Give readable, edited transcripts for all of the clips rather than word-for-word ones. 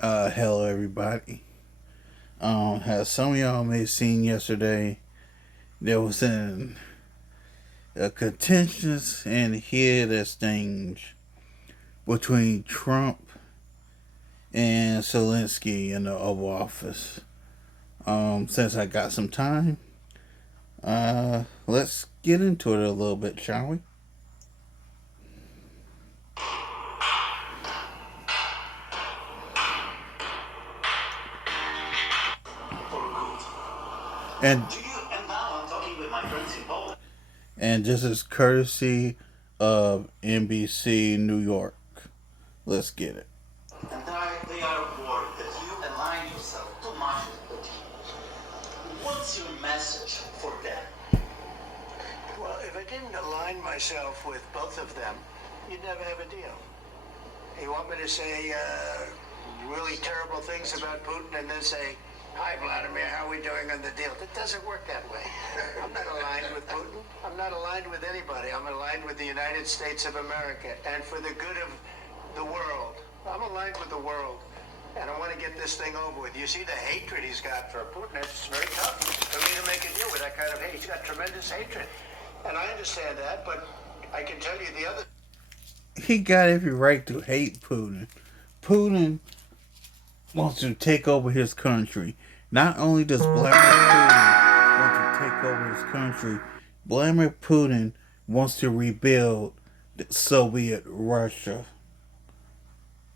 Hello everybody. As some of y'all may have seen yesterday, there was a contentious and heated exchange between Trump and Zelenskyy in the Oval Office. Since I got some time, let's get into it a little bit, shall we? And and this is courtesy of NBC New York. Let's get it. And they are worried that you align yourself too much with Putin. What's your message for them? Well, if I didn't align myself with both of them, you'd never have a deal. You want me to say really terrible things about Putin and then say, "Hi, Vladimir, how are we doing on the deal?" It doesn't work that way. I'm not aligned with Putin. I'm not aligned with anybody. I'm aligned with the United States of America and for the good of the world. I'm aligned with the world. And I want to get this thing over with. You see the hatred he's got for Putin. It's very tough for me to make a deal with that kind of hate. He's got tremendous hatred. And I understand that, but I can tell you the other. He got every right to hate Putin. Putin wants to take over his country. Not only does Vladimir Putin want to take over his country, Vladimir Putin wants to rebuild the Soviet Russia.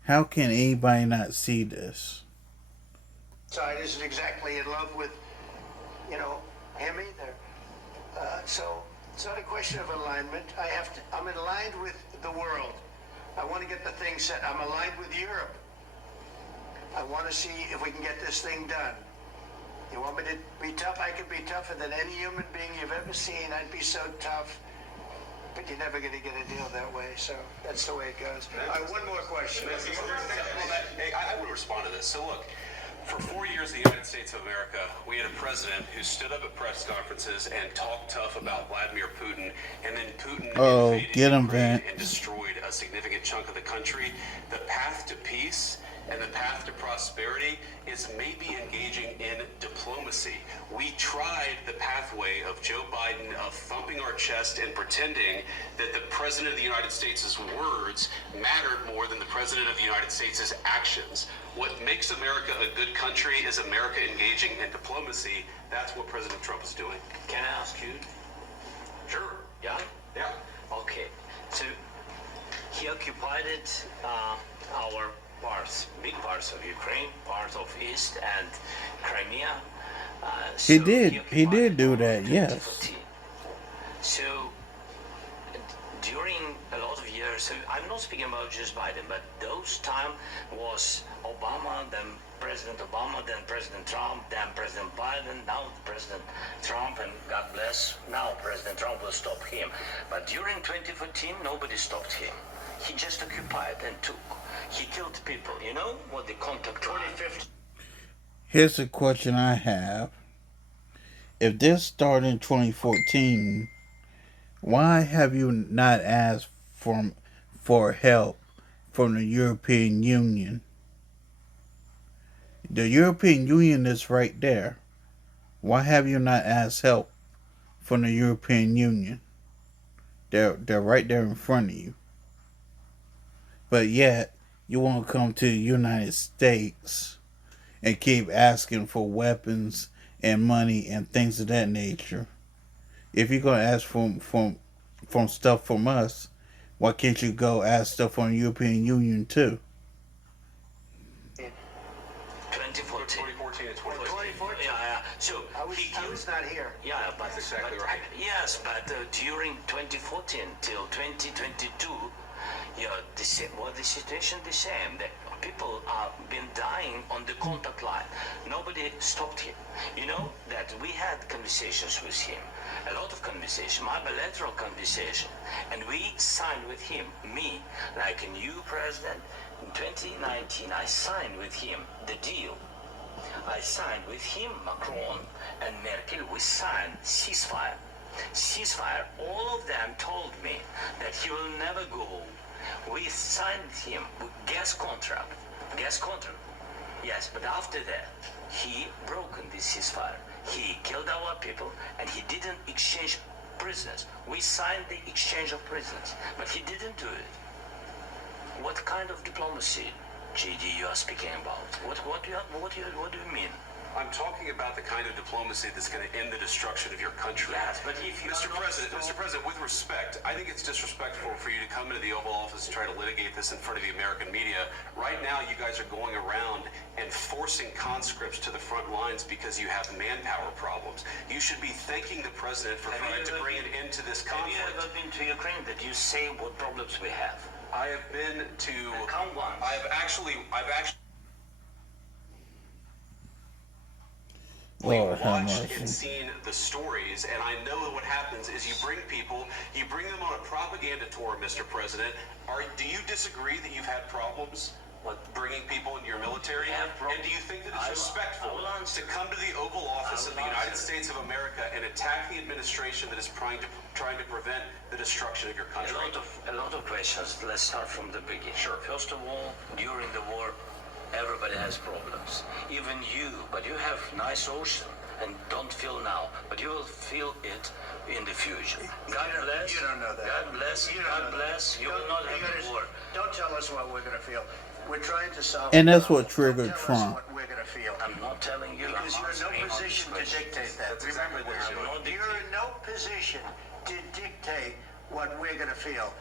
How can anybody not see this? Side isn't exactly in love with, him either. So it's not a question of alignment. I'm aligned with the world. I want to get the thing set. I'm aligned with Europe. I want to see if we can get this thing done. You want me to be tough? I can be tougher than any human being you've ever seen. I'd be so tough. But you're never going to get a deal that way, so that's the way it goes. One more question. Hey, I would respond to this. So look, for 4 years in the United States of America, we had a president who stood up at press conferences and talked tough about Vladimir Putin, and then Putin invaded Get him, Ukraine Van. and destroyed a significant chunk of the country. The path to peace and the path to prosperity is maybe engaging in diplomacy. We tried the pathway of Joe Biden of thumping our chest and pretending that the President of the United States' words mattered more than the President of the United States' actions. What makes America a good country is America engaging in diplomacy. That's what President Trump is doing. Can I ask you? Sure. Yeah? Yeah. Okay. So he occupied our big parts of Ukraine, part of East and Crimea. He did do that, yes. 2014. So during a lot of years, so I'm not speaking about just Biden, but those time was Obama, then President Obama, then President Trump, then President Biden, now President Trump, and God bless, now President Trump will stop him. But during 2014, nobody stopped him. He just occupied and took. He killed people. You know what the contact 2015. Here's a question I have. If this started in 2014, why have you not asked for help from the European Union? The European Union is right there. Why have you not asked help from the European Union? They're right there in front of you. But yet you want to come to the United States and keep asking for weapons and money and things of that nature. If you're gonna ask from stuff from us, why can't you go ask stuff from the European Union too? 2014. 2014 and 2014. Yeah. So I was not here. Yeah, but That's exactly right. Yes, but during 2014 till 2022, the situation the same. The people have been dying on the contact line. Nobody stopped him. You know that we had conversations with him, a lot of conversation, my bilateral conversation, and we signed with him, me, like a new president. In 2019, I signed with him the deal. I signed with him, Macron and Merkel, we signed ceasefire. Ceasefire, all of them told me that he will never go. We signed him with gas contract. Yes, but after that, he broken this ceasefire. He killed our people, and he didn't exchange prisoners. We signed the exchange of prisoners, but he didn't do it. What kind of diplomacy, JD, you are speaking about? What do you mean? I'm talking about the kind of diplomacy that's going to end the destruction of your country. Yes, but if you Mr. President, with respect, I think it's disrespectful for you to come into the Oval Office and try to litigate this in front of the American media. Right now, you guys are going around and forcing conscripts to the front lines because you have manpower problems. You should be thanking the president for trying to bring an end to this conflict. Have you ever been to Ukraine that you say what problems we have? I have been to. Come once. I've actually. Lord have Watched mercy. and seen the stories, and I know what happens is you bring them on a propaganda tour, Mr. President. Do you disagree that you've had problems bringing people into your military? And do you think that it's respectful to come to the Oval Office of the United States of America and attack the administration that is trying to prevent the destruction of your country? A lot of questions. Let's start from the beginning. Sure. First of all, during the war, everybody has problems. Even you, but you have nice ocean and don't feel now, but you will feel it in the future. God bless. You don't know that. God bless. God bless. You will not have a war. Don't tell us what we're going to feel. We're trying to solve. And that's the what problem. triggered Don't tell us Trump. what we're going to feel. I'm not telling you. Because you're in no position to dictate that. That's exactly what Remember you're this. doing. You're in no position to dictate what we're going to feel.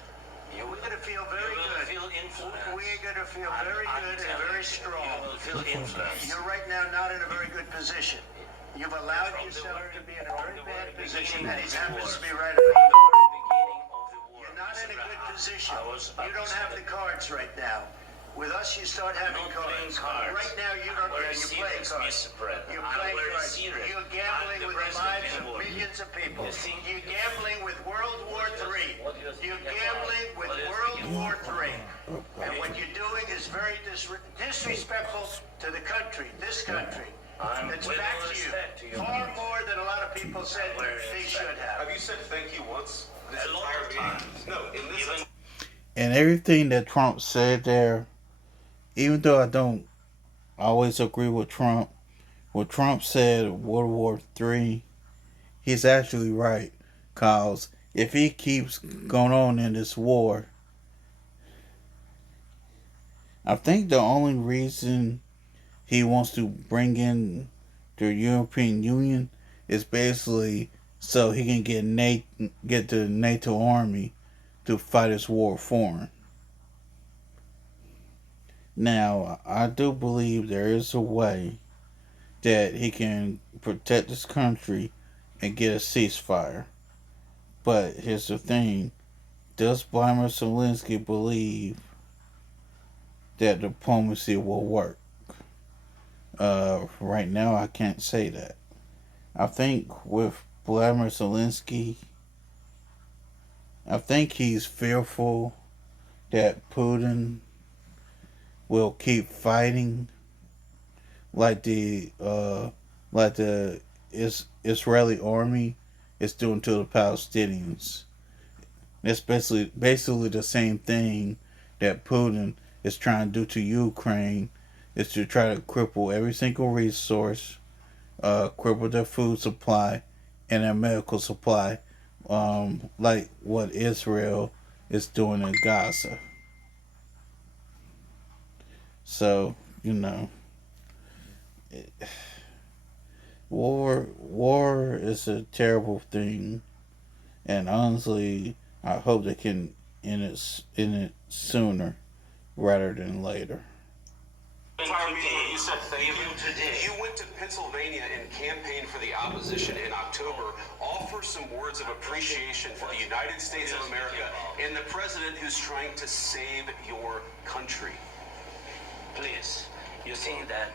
We're going to feel very You will good. feel influence. We're going to feel very good and very strong. You will feel influence. You're right now not in a very good position. You've allowed yourself to be in a very bad position, and it happens to be right From about. the very beginning of the war. You're not in a good position. I was You don't have the cards right now. With us, you start having Not playing cards. Right now, you don't. Very You're playing serious, cards. Mr. President. You're I'm playing very cards. serious. You're gambling I'm the with the president lives of of the world. millions of people. You think- You're gambling with World War III. What do you think You're about- gambling with what do you World think War III. And what you're doing is very disrespectful to the country, this country. I'm That's with back all to you. respect to you. Far more than a lot of people said they should have. Have you said thank you once? This A lot entire of meeting? times. No, in this. Even And everything that Trump said there, even though I don't always agree with Trump, what Trump said World War III, he's actually right. Cause if he keeps going on in this war, I think the only reason he wants to bring in the European Union is basically so he can get the NATO army to fight his war for him. Now, I do believe there is a way that he can protect this country and get a ceasefire. But here's the thing. Does Vladimir Zelenskyy believe that diplomacy will work? Right now, I can't say that. I think with Vladimir Zelenskyy, I think he's fearful that Putin will keep fighting like the Israeli army is doing to the Palestinians. It's basically the same thing that Putin is trying to do to Ukraine, is to try to cripple every single resource, cripple their food supply and their medical supply, like what Israel is doing in Gaza. So, war is a terrible thing, and honestly, I hope they can end it sooner rather than later. You said thank you. Even today. You went to Pennsylvania and campaigned for the opposition in October. Offer some words of appreciation for the United States of America and the president who's trying to save your country. please, you think that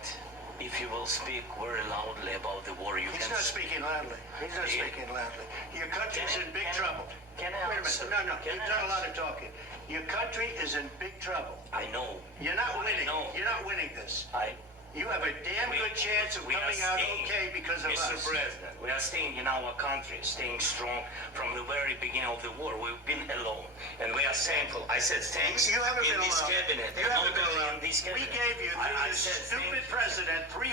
if you will speak very loudly about the war, you He's can... not speaking loudly. He's not speaking loudly. Your country's in big trouble. Can I Wait a answer? minute. No. Can You've I done a lot answer? of talking. Your country is in big trouble. I know. You're not I winning. know. You're not winning this. You have a damn good chance of coming out okay because of Mr. us. President, we are staying in our country, staying strong from the very beginning of the war. We've been alone, and we are thankful. I said thanks You haven't in been this alone. cabinet. You haven't been Only alone. in this We cabinet. gave you, through I this said stupid thank president, $350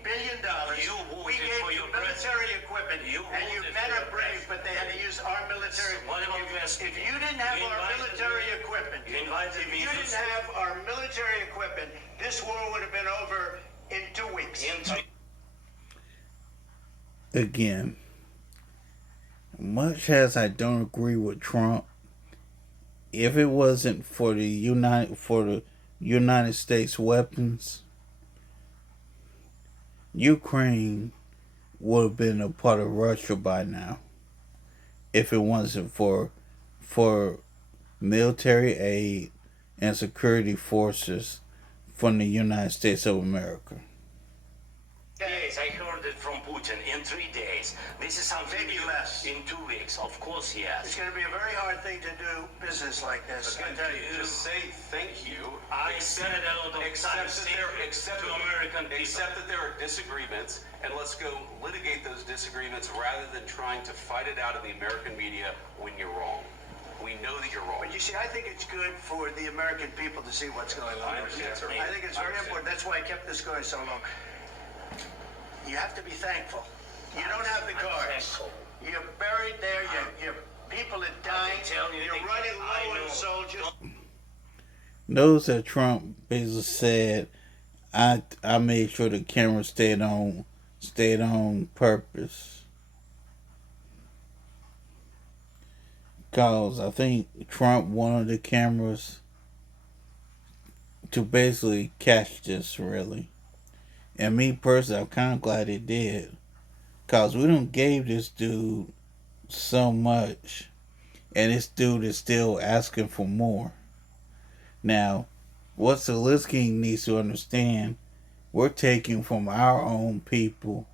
billion. You We voted gave for you your military equipment, You and your voted men for are your brave, but they had to use our military. What about you If asking you me? didn't have You our invited military me. equipment, You invited me if you to didn't have our military equipment, this war would have been over in 2 weeks. Again, much as I don't agree with Trump, if it wasn't for the United States weapons, Ukraine would have been a part of Russia by now. If it wasn't for military aid and security forces from the United States of America. Days, I heard it from Putin in 3 days. This is something Maybe new. less. In 2 weeks, of course, It's yes. going to be a very hard thing to do business like this. I tell you. Just say thank you. I said it a lot of times to American people. Accept that there are disagreements, and let's go litigate those disagreements rather than trying to fight it out in the American media when you're wrong. We know that you're wrong. But you see, I think it's good for the American people to see what's going on. I understand, sir. I think it's very important. That's why I kept this going so long. You have to be thankful. You don't have the cards. You're buried there. Your people are dying. You're running low on soldiers. Notice that Trump basically said, I made sure the camera stayed on purpose. Cause I think Trump wanted the cameras to basically catch this, really. And me personally, I'm kind of glad it did. Cause we done gave this dude so much, and this dude is still asking for more. Now, what Zelenksky needs to understand, we're taking from our own people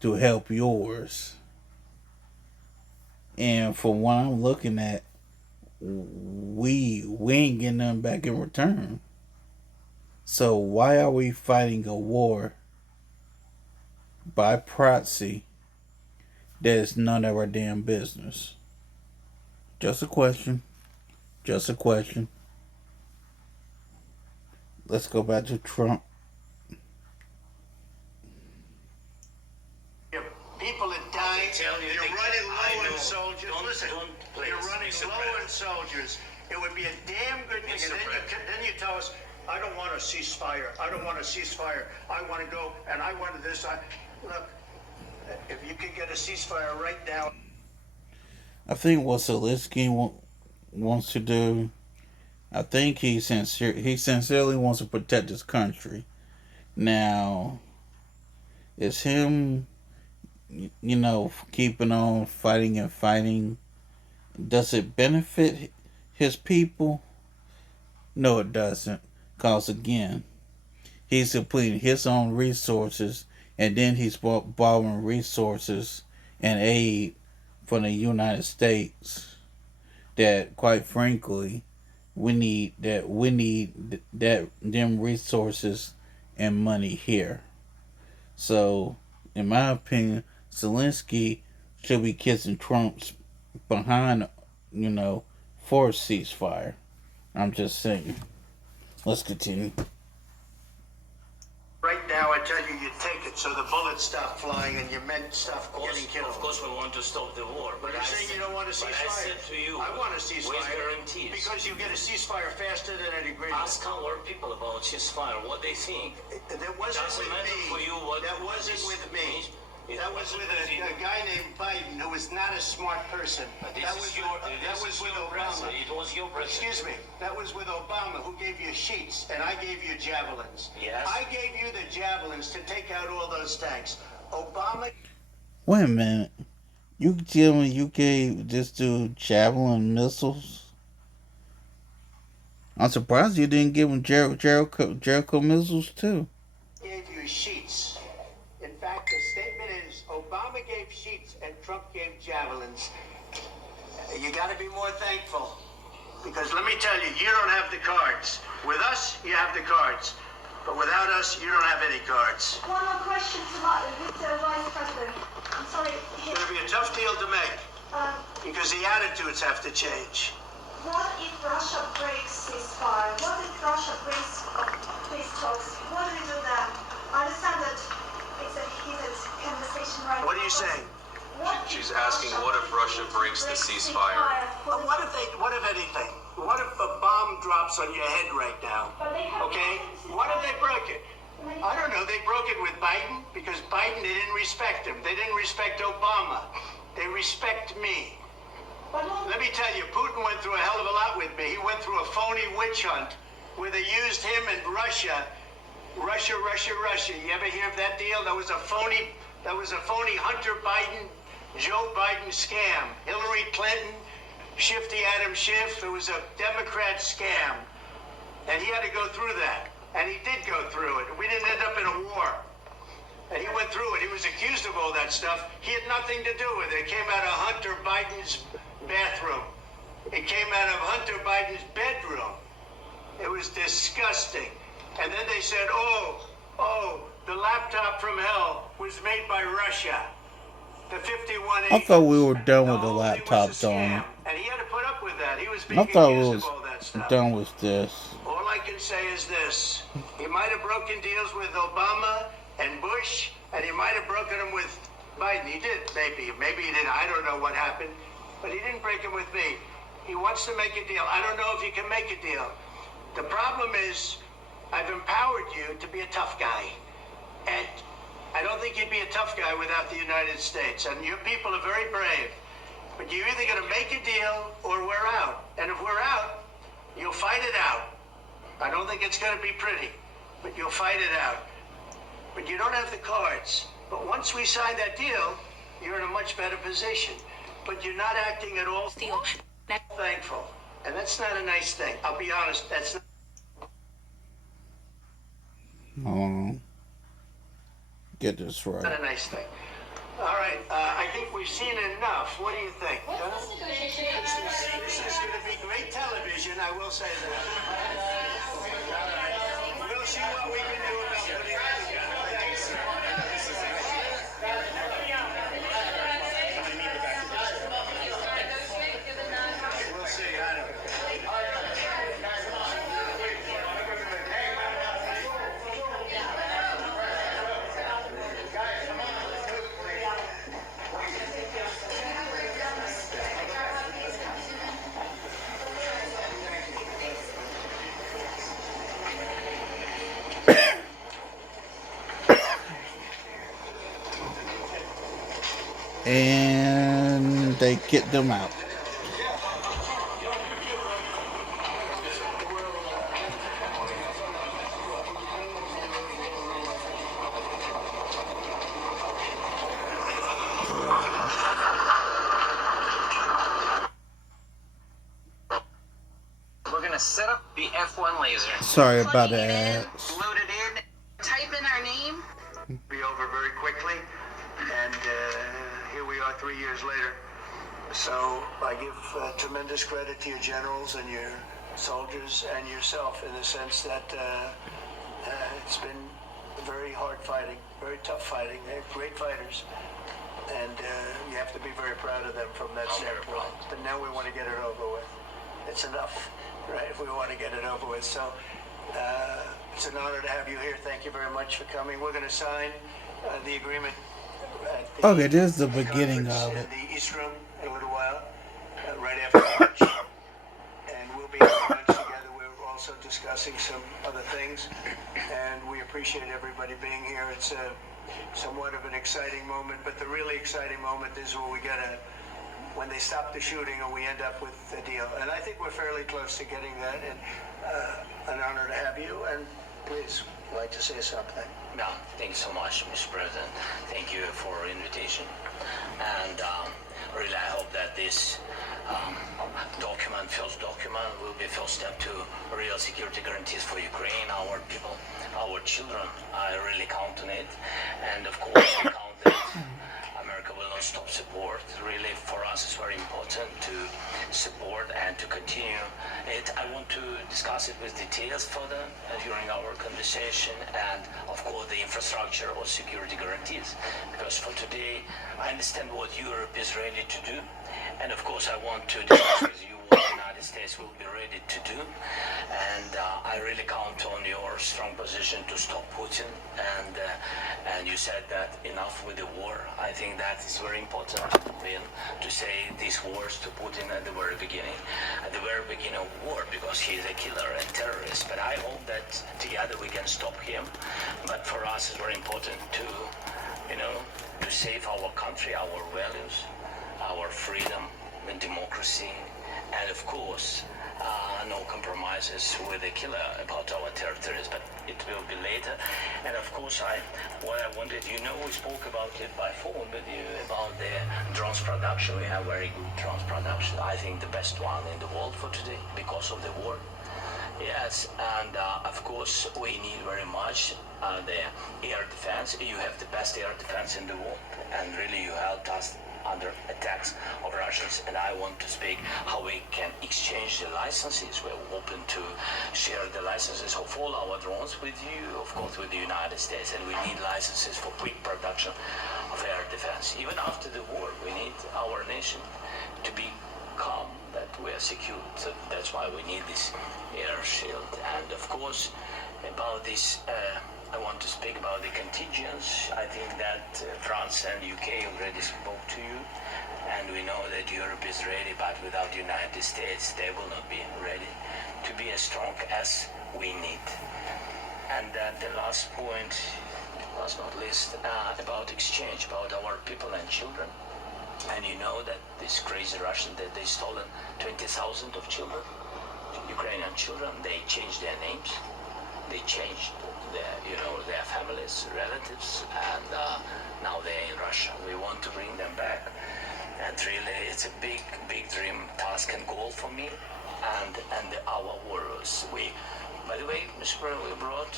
to help yours. And from what I'm looking at, we ain't getting nothing back in return. So why are we fighting a war by proxy that is none of our damn business? Just a question. Just a question. Let's go back to Trump. Your people are dying. You're running low on soldiers. Listen, please, you're running Mr. low on President. soldiers. It would be a damn good thing. Mr. And then you tell us, I don't want a ceasefire. I don't want a ceasefire. I want to go, and I want this. Look, if you could get a ceasefire right now. I think what Zelenksky wants to do, I think he sincerely wants to protect his country. Now, it's him, keeping on fighting and fighting. Does it benefit his people? No, it doesn't. Because, again, he's depleting his own resources, and then he's borrowing resources and aid from the United States that, quite frankly, we need them resources and money here. So, in my opinion, Zelensky should be kissing Trump's behind, for a ceasefire. I'm just saying. Let's continue. Right now, I tell you take it so the bullets stop flying and your men stop getting killed. Of course, we want to stop the war. But you're saying you don't want a ceasefire. But I said to you, I want a ceasefire. with guarantees. Because you get a ceasefire faster than an agreement. Ask our people about ceasefire, what they think. That wasn't Doesn't with matter me. for you what That wasn't with me. That was with a guy named Biden who was not a smart person. That was with Obama. It was your president. Excuse me. That was with Obama, who gave you sheets, and I gave you javelins. Yes. I gave you the javelins to take out all those tanks. Obama. Wait a minute. You tell me you gave this dude javelin missiles? I'm surprised you didn't give him Jericho missiles too. Gave you sheets. In fact, the statement is Obama gave sheets and Trump gave javelins. You got to be more thankful. Because let me tell you, you don't have the cards. With us, you have the cards. But without us, you don't have any cards. One more question to Mr. Vice President. I'm sorry. It's going to be a tough deal to make because the attitudes have to change. What if Russia breaks ceasefire? What if Russia breaks peace talks? What do we do then? I understand that it's a heated conversation right now. What are you saying? She's asking, what if Russia breaks the ceasefire? Well, what if anything? What if a bomb drops on your head right now? Okay? What if they broke it? I don't know. They broke it with Biden because Biden, they didn't respect him. They didn't respect Obama. They respect me. Let me tell you, Putin went through a hell of a lot with me. He went through a phony witch hunt where they used him and Russia. Russia. You ever hear of that deal? That was a phony Hunter Biden, Joe Biden scam. Hillary Clinton, Shifty Adam Schiff. It was a Democrat scam. And he had to go through that. And he did go through it. We didn't end up in a war. And he went through it. He was accused of all that stuff. He had nothing to do with it. It came out of Hunter Biden's bathroom. It came out of Hunter Biden's bedroom. It was disgusting. And then they said, oh, the laptop from hell was made by Russia. The 5180. I thought we were done with the whole thing laptop was a thing. scam. And he had to put up with that. He was being I thought we accused was of all that stuff. done with this. All I can say is this. He might have broken deals with Obama and Bush, and he might have broken them with Biden. He did, maybe. Maybe he didn't. I don't know what happened. But he didn't break them with me. He wants to make a deal. I don't know if he can make a deal. The problem is, I've empowered you to be a tough guy. And I don't think you'd be a tough guy without the United States. And your people are very brave. But you're either going to make a deal or we're out. And if we're out, you'll fight it out. I don't think it's going to be pretty, but you'll fight it out. But you don't have the cards. But once we sign that deal, you're in a much better position. But you're not acting at all thankful. And that's not a nice thing. I'll be honest, that's not Hold on. Get this right. a nice thing. All right, I think we've seen enough. What do you think? Huh? This is going to be great television, I will say that. We'll see what we can do about putting it together. We'll see, I don't know. And they get them out. We're gonna set up the F1 laser. Sorry about the ads. Load it in. Type in our name. Be over very quickly, and here we are 3 years later. So I give tremendous credit to your generals and your soldiers and yourself in the sense that it's been very hard fighting, very tough fighting. They're great fighters, and you have to be very proud of them from that standpoint. But now we want to get it over with. It's enough, right? We want to get it over with. So it's an honor to have you here. Thank you very much for coming. We're going to sign the agreement at the Okay, this is the beginning conference of it. in the East Room in a little while, right after lunch. And we'll be having lunch together. We're also discussing some other things. And we appreciate everybody being here. It's somewhat of an exciting moment, but the really exciting moment is when they stop the shooting and we end up with a deal. And I think we're fairly close to getting that, and an honor to have you. And please, I'd like to say something. No, thanks so much, Mr. President. Thank you for the invitation. And really, I hope that this first document, will be first step to real security guarantees for Ukraine, our people, our children. I really count on it. And of course, I count that America will stop support. Really, for us, it's very important to support and to continue it. I want to discuss it with details further during our conversation, and of course the infrastructure or security guarantees, because for today I understand what Europe is ready to do, and of course I want to discuss with you what the United States will be ready to do, and I really count on your strong position to stop Putin, and you said that enough with the war. I think that is very important, Bill, to say these words to Putin at the very beginning of war, because he is a killer and terrorist. But I hope that together we can stop him. But for us, it's very important to, to save our country, our values, our freedom and democracy, and of course, no compromises with the killer about our territories, but it will be later. And of course, what I wanted, we spoke about it by phone with you about the drones production. We have very good drones production. I think the best one in the world for today because of the war. Yes, and of course, we need very much the air defense. You have the best air defense in the world, and really you helped us under attacks of Russians, and I want to speak how we can exchange the licenses. We're open to share the licenses of all our drones with you, of course with the United States, and we need licenses for quick production of air defense. Even after the war, we need our nation to be calm, that we are secure. So that's why we need this air shield. And of course, about this, I want to speak about the contingents. I think that France and UK already spoke to you, and we know that Europe is ready, but without the United States, they will not be ready to be as strong as we need. And the last point, last not least, about exchange, about our people and children. And you know that this crazy Russian, that they stolen 20,000 of children, Ukrainian children. They changed their names, they changed their families, relatives, and now they're in Russia. We want to bring them back, and really it's a big dream, task and goal for me and our warriors. By the way, Mr. President,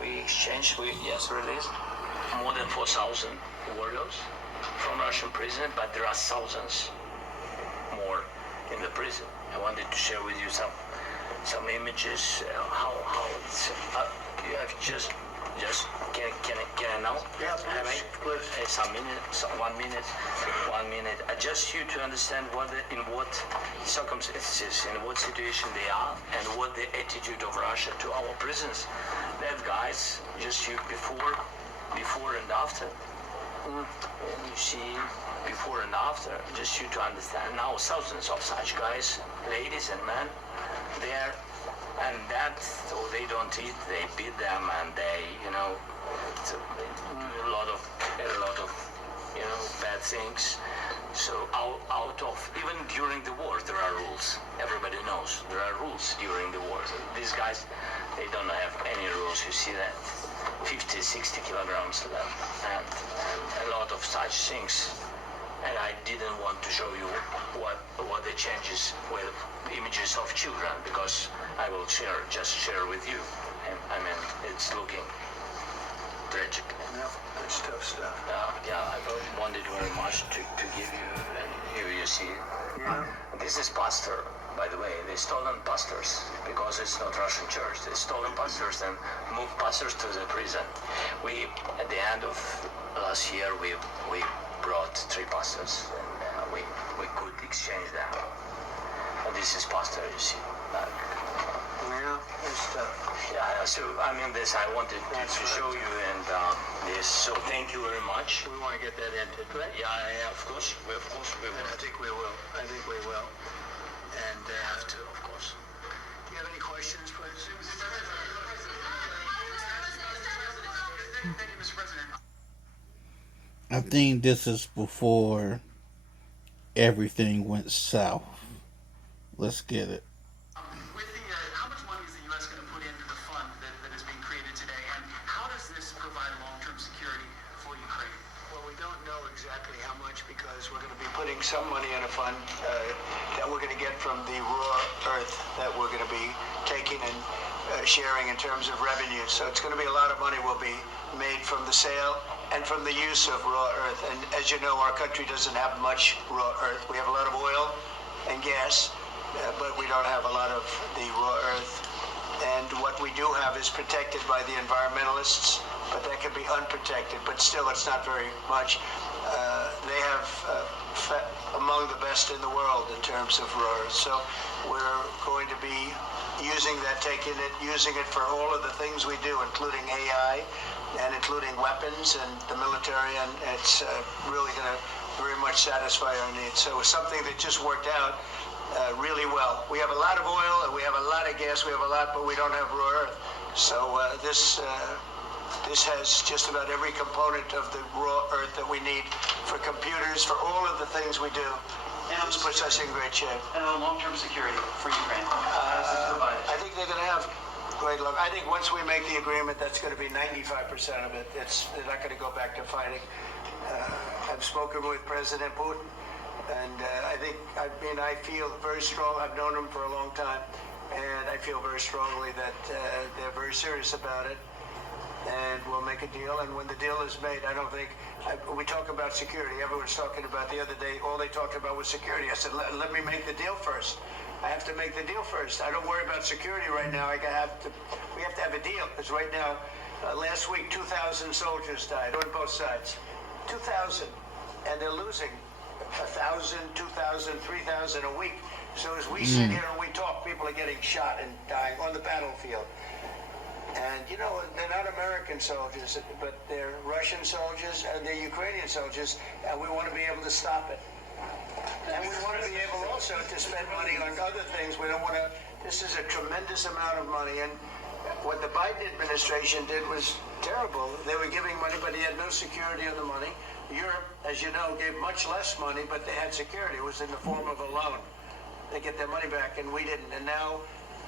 we exchanged, released more than 4,000 warriors from Russian prison, but there are thousands more in the prison. I wanted to share with you some images, how it's, you have just can I now? Yeah, Have I? please. Some minutes, 1 minute. I just you to understand in what circumstances, in what situation they are, and what the attitude of Russia to our prisons. That guys, just you before and after. And you see before and after, just you to understand. Now thousands of such guys, ladies and men, there, and that, so they don't eat, they beat them, and they, it's a lot of bad things. So out of, even during the war, there are rules. Everybody knows there are rules during the war. So these guys, they don't have any rules. You see that 50, 60 kilograms left, and a lot of such things. And I didn't want to show you what the changes with images of children, because I will just share with you. And I mean, it's looking tragic. Yeah, that's tough stuff. I wanted very much to give you, and here you see. Yeah. This is pastor, by the way. They stolen pastors, because it's not Russian church. They stolen pastors and moved pastors to the prison. We, at the end of last year, we brought 3 pastors, and we could exchange them. And this is pastor, you see. Yeah, it's tough. Yeah, so I mean this I wanted to show you, and this. So thank you very much. We want to get that ended, right? Yeah, of course we will. And I think we will. And Have to, of course. do you have any questions, please? I think this is before everything went south. Let's get it. With the, how much money is the U.S. going to put into the fund that is being created today, and how does this provide long-term security for Ukraine? Well, we don't know exactly how much, because we're going to be putting some money in a fund that we're going to get from the raw earth that we're going to be taking and sharing in terms of revenue. So it's going to be a lot of money will be made from the sale and from the use of raw earth. And as you know, our country doesn't have much raw earth. We have a lot of oil and gas, but we don't have a lot of the raw earth. And what we do have is protected by the environmentalists, but that can be unprotected. But still, it's not very much. They have among the best in the world in terms of raw earth. So we're going to be using that, using it for all of the things we do, including AI and including weapons and the military, and it's really going to very much satisfy our needs. So it's something that just worked out really well. We have a lot of oil and we have a lot of gas, we have a lot, but we don't have raw earth. So this has just about every component of the raw earth that we need for computers, for all of the things we do. This puts us in great shape. And on long-term security for Ukraine, how does this provide? I think they're going to have great luck. I think once we make the agreement, that's going to be 95% of it. They're not going to go back to fighting. I've spoken with President Putin, and I feel very strong. I've known him for a long time, and I feel very strongly that they're very serious about it. And we'll make a deal. And when the deal is made, I don't think we talk about security. Everyone's talking about the other day. All they talked about was security. I said, let me make the deal first. I have to make the deal first. I don't worry about security right now. We have to have a deal, because right now, last week, 2,000 soldiers died on both sides. 2,000, and they're losing 1,000, 2,000, 3,000 a week. So as we sit here and we talk, people are getting shot and dying on the battlefield. And, you know, they're not American soldiers, but they're Russian soldiers and they're Ukrainian soldiers, and we want to be able to stop it. And we want to be able also to spend money on other things. We don't want to, this is a tremendous amount of money, and what the Biden administration did was terrible. They were giving money, but he had no security on the money. Europe, as you know, gave much less money, but they had security. It was in the form of a loan. They get their money back, and we didn't. And now,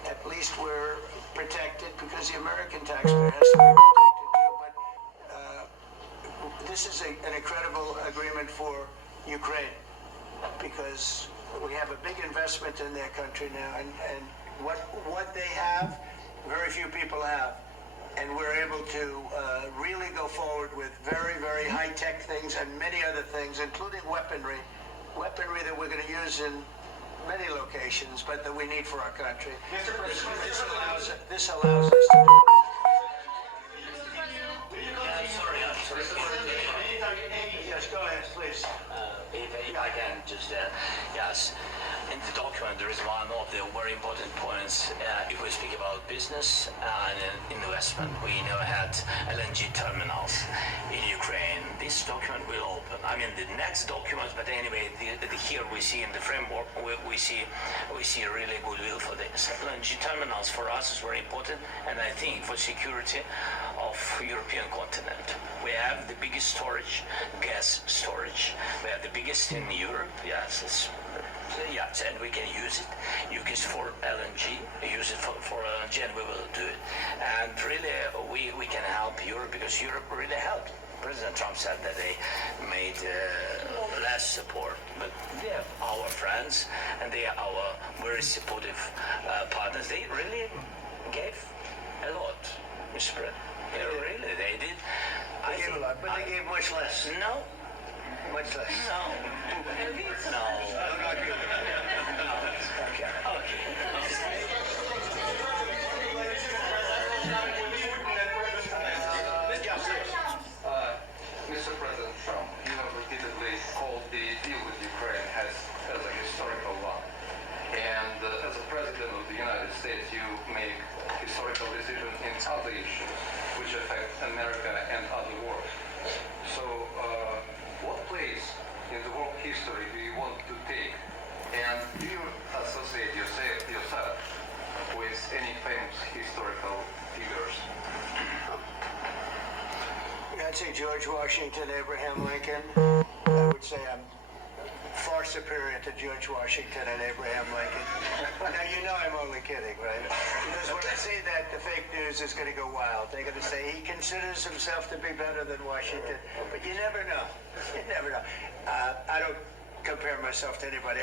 at least we're protected, because the American taxpayer has to be protected too. But this is an incredible agreement for Ukraine, because we have a big investment in their country now, and what they have, very few people have. And we're able to really go forward with very, very high-tech things and many other things, including weaponry that we're going to use in many locations, but that we need for our country. Mr. President, This allows us to do Sorry. Yes, go ahead, please. If I can just, yes. In the document, there is one of the very important points. If we speak about business and investment, we never had LNG terminals in Ukraine. This document will open. I mean, the next document, but anyway, here we see in the framework, we see really goodwill for this. LNG terminals for us is very important, and I think for security of European continent. We have the biggest storage, gas storage. We have the biggest in Europe. Yes, and we can use it. Use it for LNG. Use it for LNG, and we will do it. And really, we can help Europe, because Europe really helped. President Trump said that they made less support, but they are our friends and they are our very supportive partners. They really gave a lot, Mr. President. Really, they did. They gave a lot, but they gave much less. No. Much less. No. No. Okay. Mr. President Trump, you have repeatedly called the deal with Ukraine as a historical one. And as a president of the United States, you make historical decisions in other issues which affect America and other world. So, what place in the world history do you want to take? And do you associate yourself with any famous historical figures? I'd say George Washington, Abraham Lincoln. I would say I'm far superior to George Washington and Abraham Lincoln. Now, you know I'm only kidding, right? Because when I say that, the fake news is going to go wild. They're going to say he considers himself to be better than Washington. But you never know. You never know. I don't compare myself to anybody.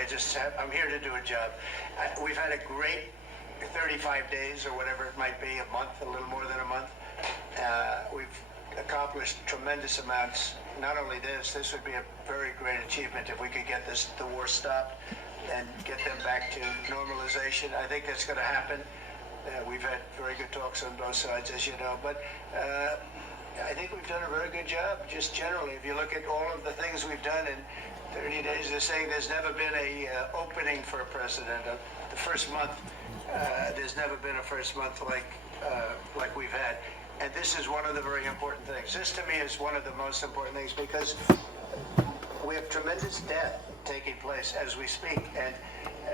I'm here to do a job. We've had a great 35 days or whatever it might be, a month, a little more than a month. We've accomplished accomplished tremendous amounts. Not only this would be a very great achievement if we could get the war stopped and get them back to normalization. I think that's going to happen. We've had very good talks on both sides, as you know, but I think we've done a very good job, just generally. If you look at all of the things we've done in 30 days, they're saying there's never been a opening for a president. The first month, there's never been a first month like we've had. And this is one of the very important things. This, to me, is one of the most important things because we have tremendous death taking place as we speak. And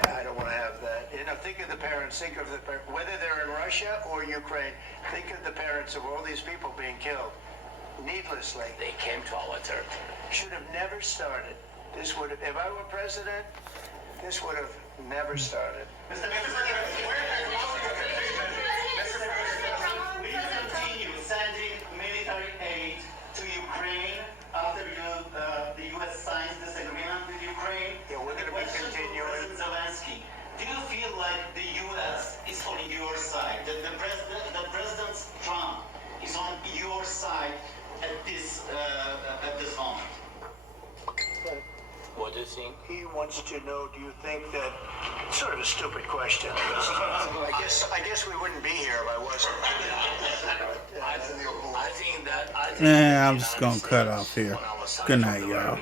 I don't want to have that. Think of the parents, whether they're in Russia or Ukraine, think of the parents of all these people being killed needlessly. They came to our territory. Should have never started. This would have, if I were president, this would have never started. Mr. President, will you continue sending military aid to Ukraine after the U.S. signs this agreement with Ukraine? Yeah, we're going to be continuing. President Zelenskyy, do you feel like the U.S. is on your side? That President Trump is on your side at this moment? What do you think? He wants to know, do you think that, sort of a stupid question. I guess we wouldn't be here if I wasn't. I think that. Yeah, I'm just gonna cut off here. Good night, y'all.